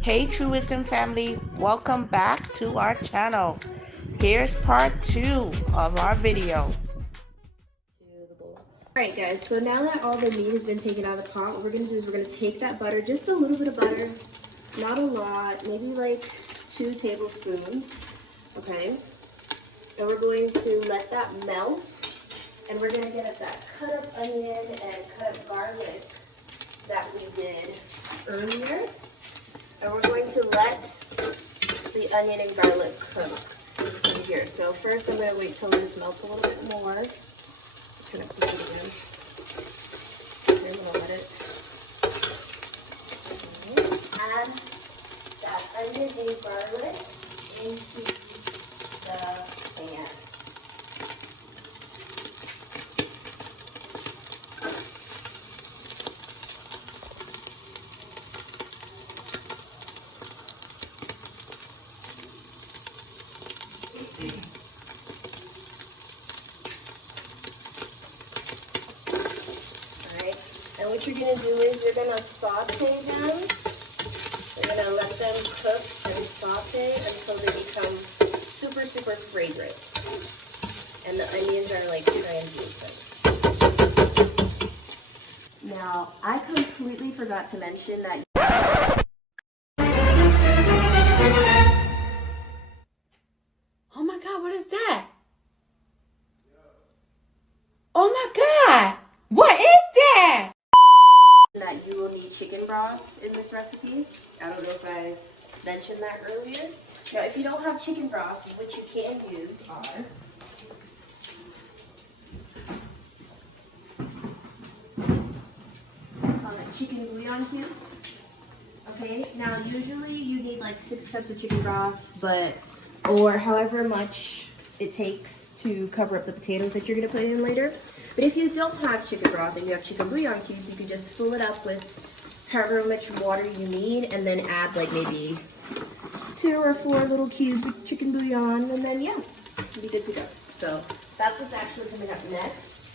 Hey True Wisdom family, welcome back to our channel. Here's part 2 of our video. Alright guys, so now that all the meat has been taken out of the pot, what we're going to do is we're going to take that butter, just a little bit of butter, not a lot, maybe like 2 tablespoons, okay? And we're going to let that melt, and we're going to get at that cut up onion and cut up garlic that we did earlier. And we're going to let the onion and garlic cook in here. So first I'm going to wait till this melts a little bit more. Kind of cook it again. Okay, I'm going to let it. Okay. Add that onion and garlic into the pan. And what you're going to do is you're going to saute them. You're going to let them cook and saute until they become super, super fragrant. And the onions are like translucent. Now, I completely forgot to mention that. Oh my God, what is that? Oh my God, what is that? That you will need chicken broth in this recipe. I don't know if I mentioned that earlier. Now, if you don't have chicken broth, what you can use are chicken bouillon cubes. Okay, now usually you need like 6 cups of chicken broth, or however much it takes to cover up the potatoes that you're going to put in later. But if you don't have chicken broth and you have chicken bouillon cubes, you can just fill it up with however much water you need and then add like maybe 2 or 4 little cubes of chicken bouillon, and then yeah, you'll be good to go. So that's what's actually coming up next.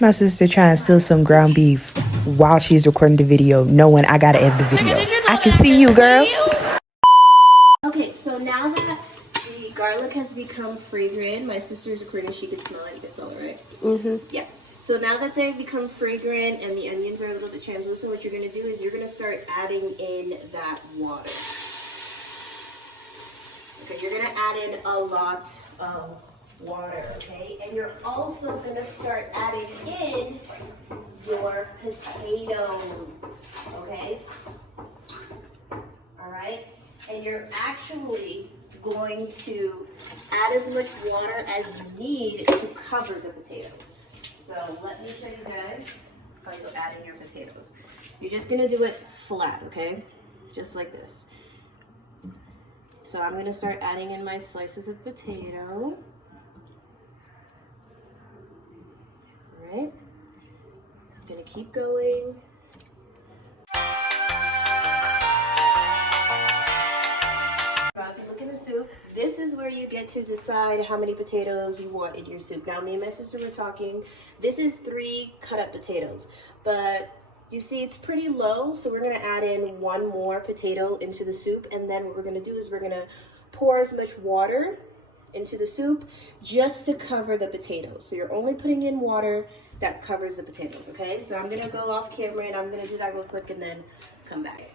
My sister trying to steal some ground beef while she's recording the video, knowing I gotta edit the video. I can see you, girl. Okay, so now that the garlic has become fragrant, my sister's recording, she could smell it. You can smell it, right? Mm-hmm. Yeah. So now that they've become fragrant and the onions are a little bit translucent, what you're going to do is you're going to start adding in that water. Okay, you're going to add in a lot of water, okay? And you're also going to start adding in your potatoes, okay? All right? And you're actually going to add as much water as you need to cover the potatoes. So let me show you guys how you add in your potatoes. You're just going to do it flat, okay? Just like this. So I'm going to start adding in my slices of potato. All right? Just going to keep going. If you look in the soup, this is where you get to decide how many potatoes you want in your soup. Now, me and my sister were talking. This is 3 cut up potatoes, but you see it's pretty low, so we're going to add in 1 more potato into the soup, and then what we're going to do is we're going to pour as much water into the soup just to cover the potatoes. So you're only putting in water that covers the potatoes, okay? So I'm going to go off camera, and I'm going to do that real quick and then come back.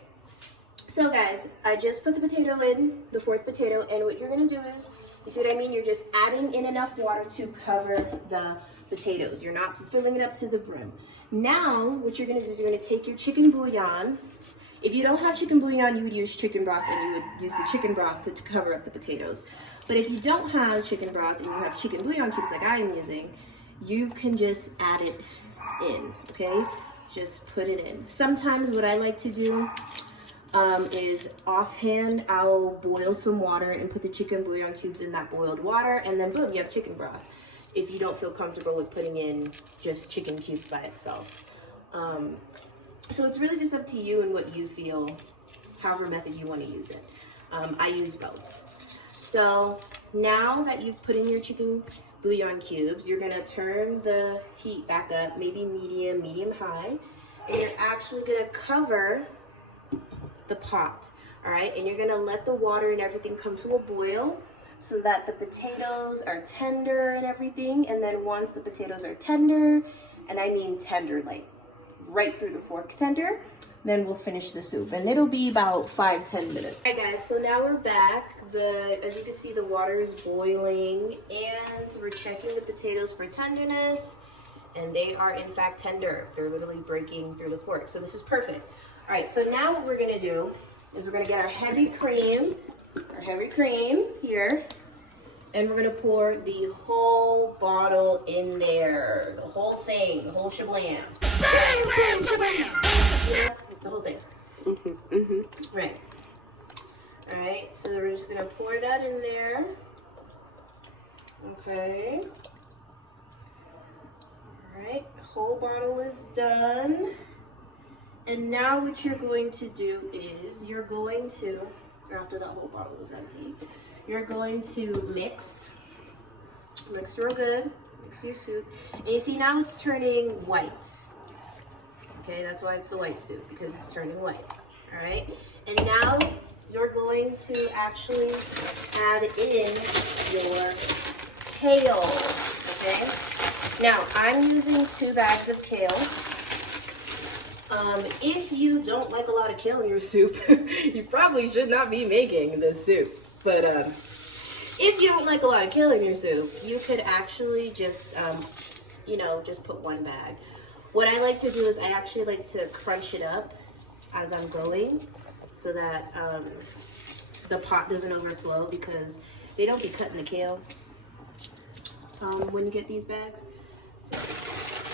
So guys, I just put the potato in, the 4th potato, and what you're going to do is, you see what I mean? You're just adding in enough water to cover the potatoes. You're not filling it up to the brim. Now, what you're going to do is you're going to take your chicken bouillon. If you don't have chicken bouillon, you would use chicken broth, and you would use the chicken broth to cover up the potatoes. But if you don't have chicken broth and you have chicken bouillon cubes like I am using, you can just add it in, okay? Just put it in. Sometimes what I like to do is offhand, I'll boil some water and put the chicken bouillon cubes in that boiled water, and then boom, you have chicken broth. If you don't feel comfortable with putting in just chicken cubes by itself. So it's really just up to you and what you feel, however method you want to use it. I use both. So now that you've put in your chicken bouillon cubes, you're gonna turn the heat back up, maybe medium high, and you're actually gonna cover the pot, all right? And you're gonna let the water and everything come to a boil so that the potatoes are tender and everything. And then once the potatoes are tender, and I mean tender, like right through the fork tender, then we'll finish the soup. And it'll be about 5-10 minutes. All right guys, so now we're back. As you can see, the water is boiling and we're checking the potatoes for tenderness. And they are in fact tender. They're literally breaking through the fork. So this is perfect. All right, so now what we're gonna do is we're gonna get our heavy cream here, and we're gonna pour the whole bottle in there. The whole thing, the whole shablam. Yeah, the whole thing. Right. All right, so we're just gonna pour that in there. Okay. All right, the whole bottle is done. And now what you're going to do is you're going to, after that whole bottle is empty, you're going to mix real good, mix your soup. And you see now it's turning white. Okay, that's why it's the white soup, because it's turning white, all right? And now you're going to actually add in your kale, okay? Now, I'm using 2 bags of kale. If you don't like a lot of kale in your soup, you probably should not be making this soup. But if you don't like a lot of kale in your soup, you could actually just, just put 1 bag. What I like to do is I actually like to crunch it up as I'm going so that the pot doesn't overflow, because they don't be cutting the kale when you get these bags. So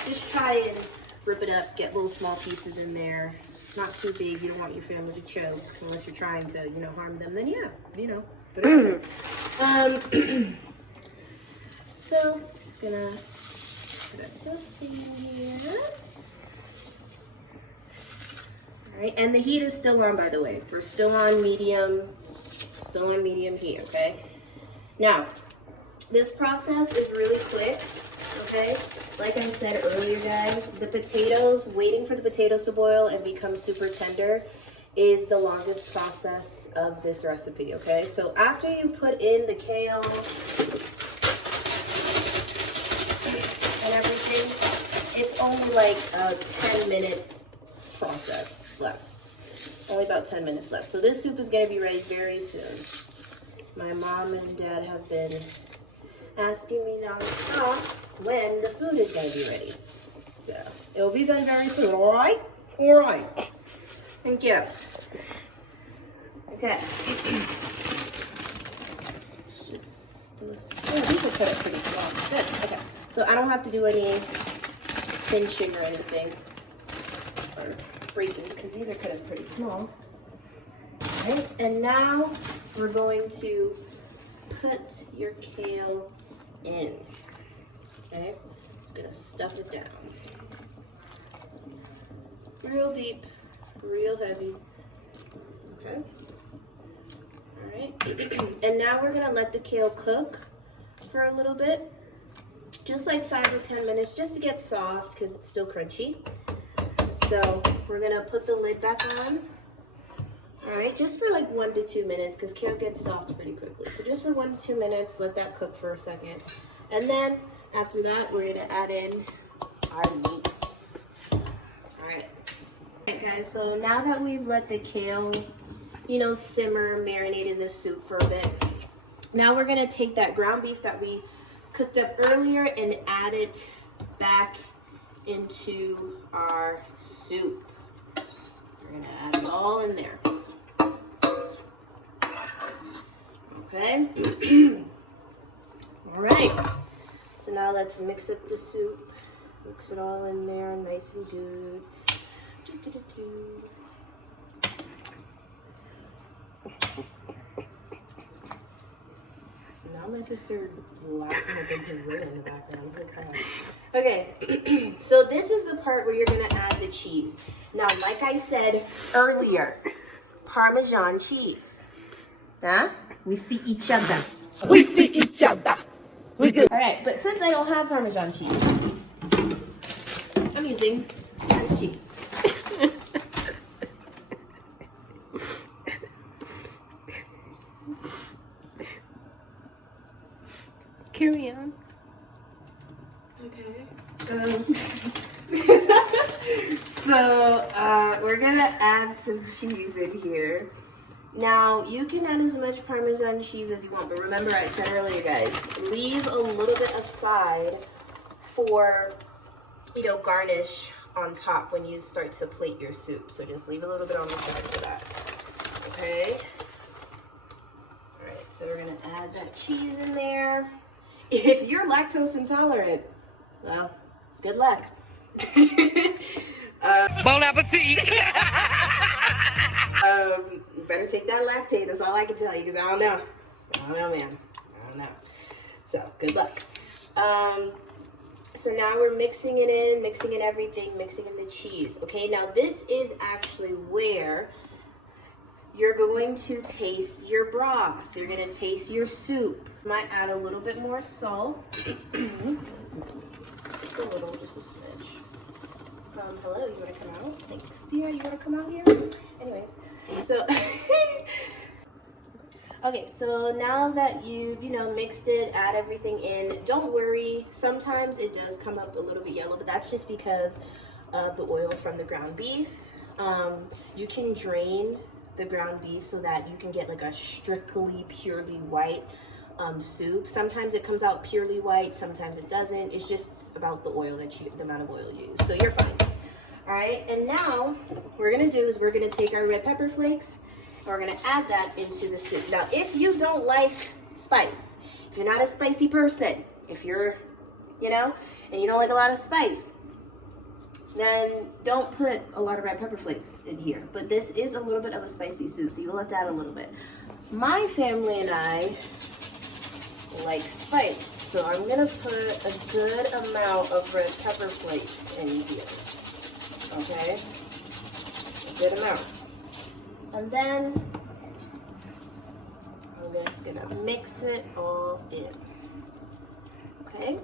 just try and rip it up, get little small pieces in there. Not too big, you don't want your family to choke unless you're trying to, harm them. Then yeah, whatever. So just gonna put everything here. All right, and the heat is still on, by the way. We're still on medium heat, okay? Now, this process is really quick, okay? Like I said earlier, guys, waiting for the potatoes to boil and become super tender is the longest process of this recipe, okay? So after you put in the kale and everything, it's only like a 10-minute process left. Only about 10 minutes left. So this soup is gonna be ready very soon. My mom and dad have been asking me non-stop when the food is going to be ready. So it'll be done very soon, all right? All right. Thank you. Okay. These will cut it pretty small. Good. Okay. So I don't have to do any pinching or anything or breaking, because these are cut up pretty small. All right. And now we're going to put your kale in. Okay, just gonna stuff it down. Real deep, real heavy. Okay. All right. And now we're gonna let the kale cook for a little bit, just like 5 or 10 minutes, just to get soft, because it's still crunchy. So we're gonna put the lid back on. All right, just for like 1 to 2 minutes, because kale gets soft pretty quickly. So just for 1 to 2 minutes, let that cook for a second. And then after that, we're gonna add in our meats. All right. All right, guys, so now that we've let the kale, simmer, marinate in the soup for a bit, now we're gonna take that ground beef that we cooked up earlier and add it back into our soup. We're gonna add it all in there. Okay. All right. So now let's mix up the soup. Mix it all in there, nice and good. Now my sister laughing at the gorilla in the background. Okay. So this is the part where you're gonna add the cheese. Now, like I said earlier, Parmesan cheese. Huh? We see each other. We see each other. We good. All right, but since I don't have Parmesan cheese, I'm using this cheese. carry on. Okay. So we're gonna add some cheese in here. Now you can add as much Parmesan cheese as you want, but remember I said earlier, guys, leave a little bit aside for, you know, garnish on top when you start to plate your soup. So just leave a little bit on the side for that. Okay. All right. So we're gonna add that cheese in there. If you're lactose intolerant, well, good luck. Bon appetit! Better take that lactate. That's all I can tell you, because I don't know, man. I don't know. So good luck. So now we're mixing it in, mixing in everything, mixing in the cheese. Okay, now this is actually where you're going to taste your broth. You're gonna taste your soup. Might add a little bit more salt. Just a little, just a smidge. Hello, you wanna come out? Thanks. Yeah, you wanna come out here? Anyways, so okay, so now that you've, you know, mixed it, add everything in, don't worry. Sometimes it does come up a little bit yellow, but that's just because of the oil from the ground beef. You can drain the ground beef so that you can get like a strictly purely white soup. Sometimes it comes out purely white, sometimes it doesn't. It's just about the oil that you, the amount of oil you use. So you're fine. All right, and now what we're gonna do is we're gonna take our red pepper flakes and we're gonna add that into the soup. Now, if you don't like spice, if you're not a spicy person, if you're, you know, and you don't like a lot of spice, then don't put a lot of red pepper flakes in here. But this is a little bit of a spicy soup, so you'll have to add a little bit. My family and I like spice, so I'm gonna put a good amount of red pepper flakes in here. Okay, a good amount. And then I'm just gonna mix it all in. Okay,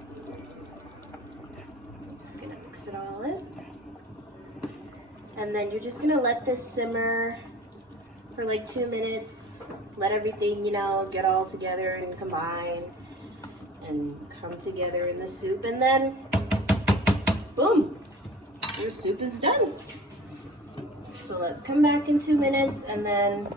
I'm just gonna mix it all in. And then you're just gonna let this simmer for like 2 minutes. Let everything, you know, get all together and combine and come together in the soup. And then, boom, your soup is done. So let's come back in 2 minutes and then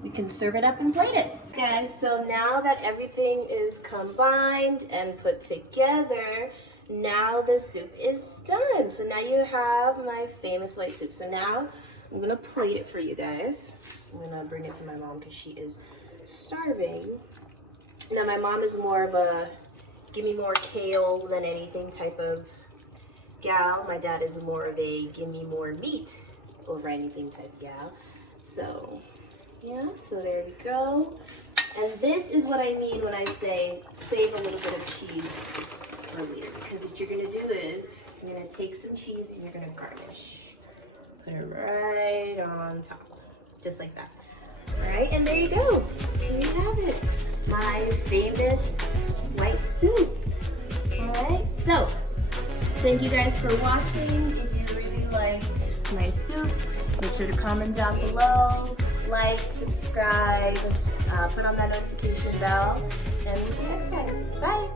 we can serve it up and plate it. Guys, so now that everything is combined and put together, now the soup is done. So now you have my famous white soup. So now I'm gonna plate it for you guys. I'm gonna bring it to my mom because she is starving. Now my mom is more of a give me more kale than anything type of gal. My dad is more of a give me more meat over anything type gal. So yeah, so there we go. And this is what I mean when I say save a little bit of cheese for later, because what you're gonna do is you're gonna take some cheese and you're gonna garnish. Put it right on top, just like that. All right, and there you go. There you have it. My famous white soup. All right, so thank you guys for watching. If you really liked my soup, make sure to comment down below, like, subscribe, put on that notification bell, and we'll see you next time. Bye.